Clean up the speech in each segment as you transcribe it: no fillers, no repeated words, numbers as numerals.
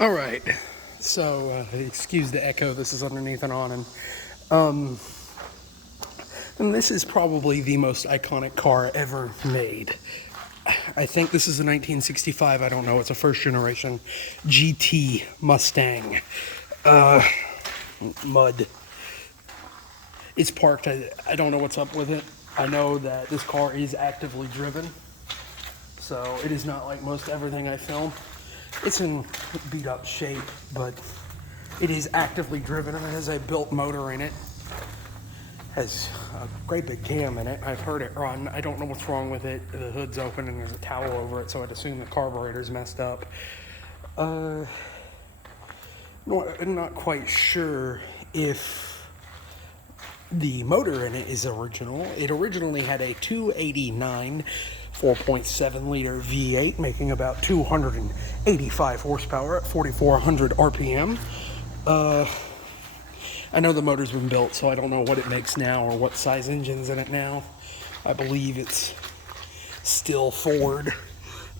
All right. So, excuse the echo. This is underneath an awning. Um, and this is probably the most iconic car ever made. I think this is a 1965. I don't know. It's a first generation GT Mustang. Uh, Mud. It's parked. I don't know what's up with it. I know that this car is actively driven. So it is not like most everything I film. It's in beat up shape, but it is actively driven and it has a built motor in it. Has a great big cam in it. I've heard it run. I don't know what's wrong with it. The hood's open and there's a towel over it, so I'd assume the carburetor's messed up. No, I'm not quite sure if the motor in it is original. It originally had a 289 4.7 liter V8 making about 285 horsepower at 4,400 RPM. I know the motor's been built, so I don't know what it makes now or what size engine's in it now. I believe it's still Ford,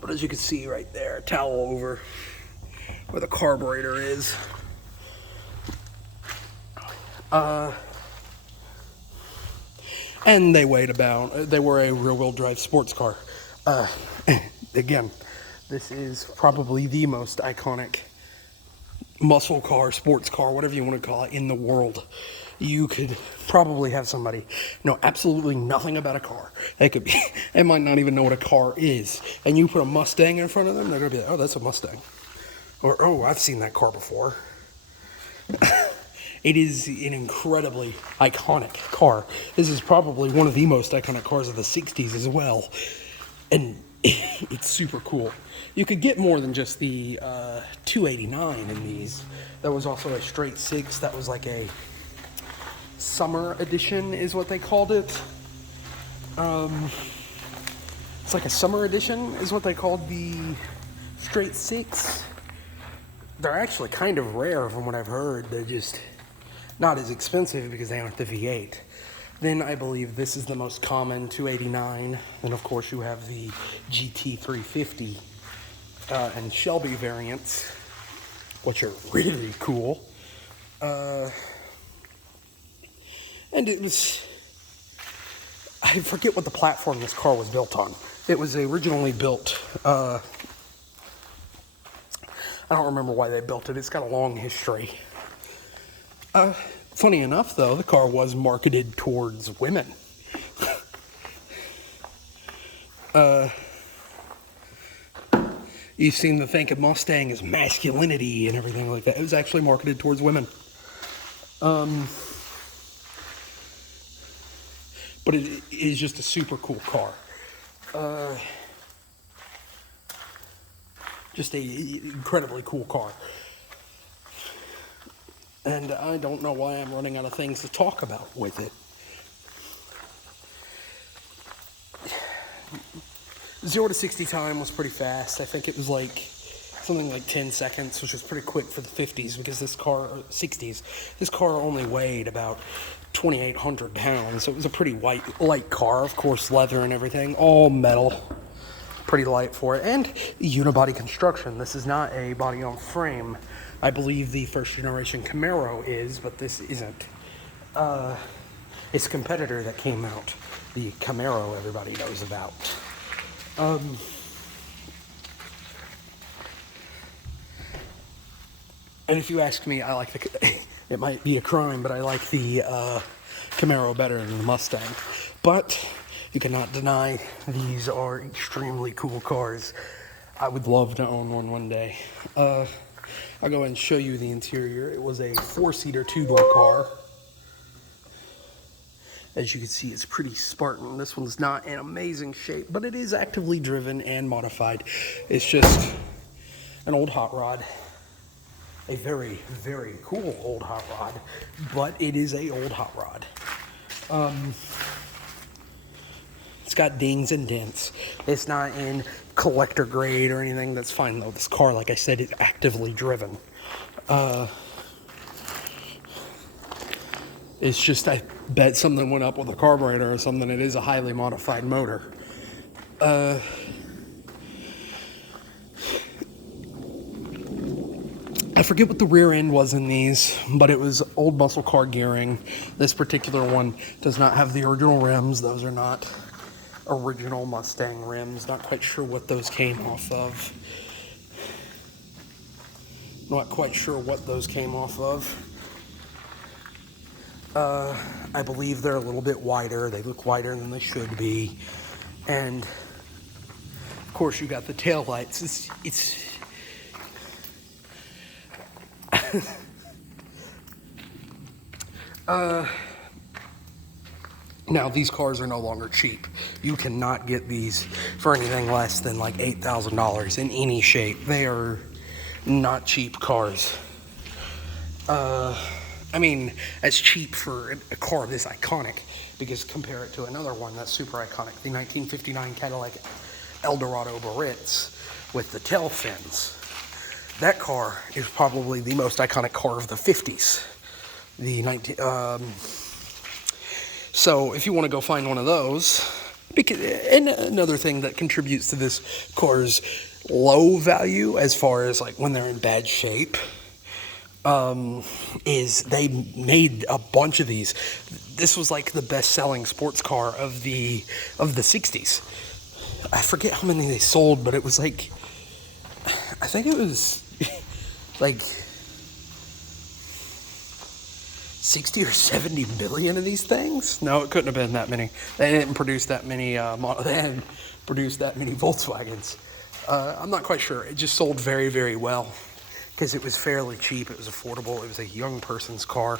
but as you can see right there, towel over where the carburetor is. And they were a rear-wheel drive sports car. Again, this is probably the most iconic muscle car, sports car, whatever you want to call it, in the world. You could probably have somebody know absolutely nothing about a car. They might not even know what a car is. And you put a Mustang in front of them, they're going to be like, oh, that's a Mustang. Or, oh, I've seen that car before. It is an incredibly iconic car. This is probably one of the most iconic cars of the 60s as well. And it's super cool. You could get more than just the 289 in these. There was also a straight six that was like a summer edition is what they called it. It's like a summer edition is what they called the straight six. They're actually kind of rare from what I've heard. They're just not as expensive because they aren't the V8. Then I believe this is the most common 289. And of course you have the GT350 and Shelby variants, which are really cool. And it was, I forget what the platform this car was built on. It was originally built, I don't remember why they built it. It's got a long history. Funny enough, though, the car was marketed towards women. You seem to think a Mustang is masculinity and everything like that. It was actually marketed towards women. But it is just a super cool car. Just a incredibly cool car. And I don't know why I'm running out of things to talk about with it. 0 to 60 time was pretty fast. I think it was like something like 10 seconds, which was pretty quick for the 50s because this car, 60s, this car only weighed about 2,800 pounds. So it was a pretty light car, of course, leather and everything, all metal. Pretty light for it. And unibody construction. This is not a body on frame. I believe the first generation Camaro is, but this isn't. It's a competitor that came out. The Camaro everybody knows about. And if you ask me, I like it might be a crime, but I like the Camaro better than the Mustang. But you cannot deny these are extremely cool cars. I would love to own one day. I'll go ahead and show you the interior. It was a 4-seater, 2-door car. As you can see, it's pretty Spartan. This one's not in amazing shape, but it is actively driven and modified. It's just an old hot rod. A very, very cool old hot rod, but it is a old hot rod. It's got dings and dents. It's not in collector grade or anything. That's fine though. This car, like I said, is actively driven. It's just, I bet something went up with a carburetor or something. It is a highly modified motor. I forget what the rear end was in these, but it was old muscle car gearing. This particular one does not have the original rims. Those are not original Mustang rims. Not quite sure what those came off of. Not quite sure what those came off of. I believe they're a little bit wider. They look wider than they should be. And of course you got the tail lights. It's now these cars are no longer cheap. You cannot get these for anything less than like $8,000 in any shape. They are not cheap cars. I mean, as cheap for a car this iconic, because compare it to another one that's super iconic, the 1959 Cadillac Eldorado Baritz with the tail fins. That car is probably the most iconic car of the 50s. So if you want to go find one of those, and another thing that contributes to this car's low value as far as like when they're in bad shape, is they made a bunch of these. This was like the best-selling sports car of the 60s. I forget how many they sold, but it was like, I think it was like 60 or 70 million of these things. No, it couldn't have been that many. They didn't produce that many. They hadn't produced that many Volkswagens. I'm not quite sure. It just sold very, very well, because it was fairly cheap, it was affordable, it was a young person's car.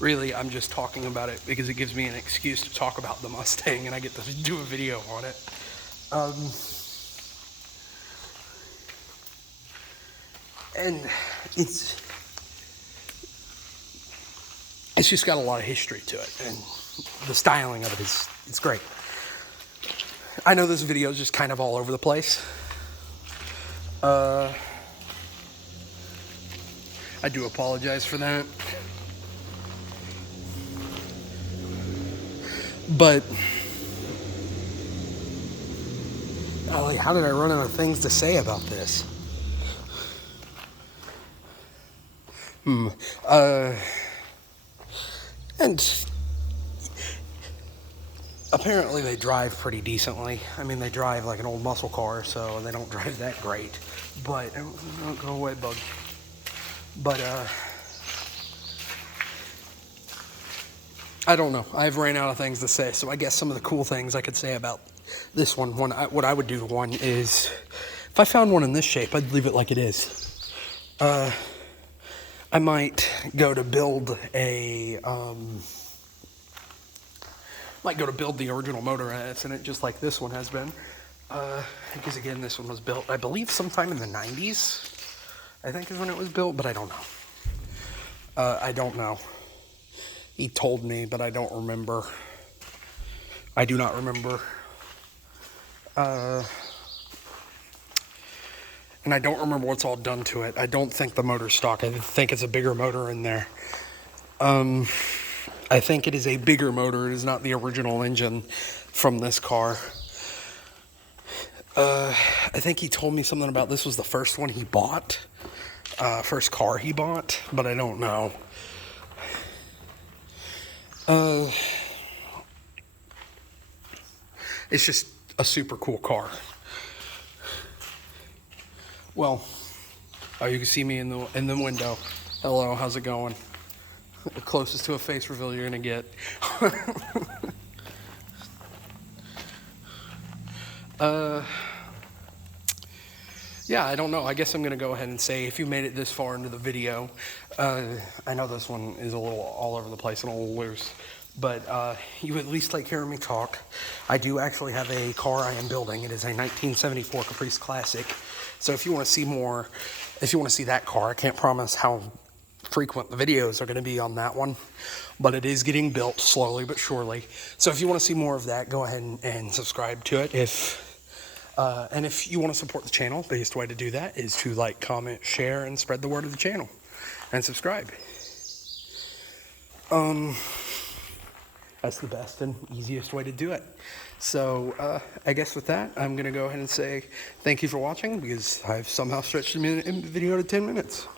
Really, I'm just talking about it because it gives me an excuse to talk about the Mustang, and I get to do a video on it. And it's just got a lot of history to it, and the styling of it it's great. I know this video is just kind of all over the place. I do apologize for that. But how did I run out of things to say about this? And apparently they drive pretty decently. I mean, they drive like an old muscle car, so they don't drive that great. But, don't go away, bug. But, I don't know. I've ran out of things to say, so I guess some of the cool things I could say about this one, what I would do to one is, if I found one in this shape, I'd leave it like it is. I might go to build the original motor in it, just like this one has been. Because again, this one was built, I believe, sometime in the 90s. I think is when it was built, but I don't know. I don't know. He told me, but I don't remember. I do not remember. And I don't remember what's all done to it. I don't think the motor's stock. I think it's a bigger motor in there. I think it is a bigger motor. It is not the original engine from this car. I think he told me something about this was the first one he bought. First car he bought, but I don't know. It's just a super cool car. Well, you can see me in the window. Hello, how's it going? The closest to a face reveal you're gonna get. Yeah, I don't know. I guess I'm gonna go ahead and say, if you made it this far into the video, I know this one is a little all over the place and a little loose, but you at least like hearing me talk. I do actually have a car I am building. It is a 1974 Caprice Classic. So if you want to see more, if you want to see that car, I can't promise how frequent the videos are going to be on that one, but it is getting built slowly but surely. So if you want to see more of that, go ahead and subscribe to it. And if you want to support the channel, the biggest way to do that is to like, comment, share, and spread the word of the channel, and subscribe. That's the best and easiest way to do it. So I guess with that, I'm going to go ahead and say thank you for watching, because I've somehow stretched the video to 10 minutes.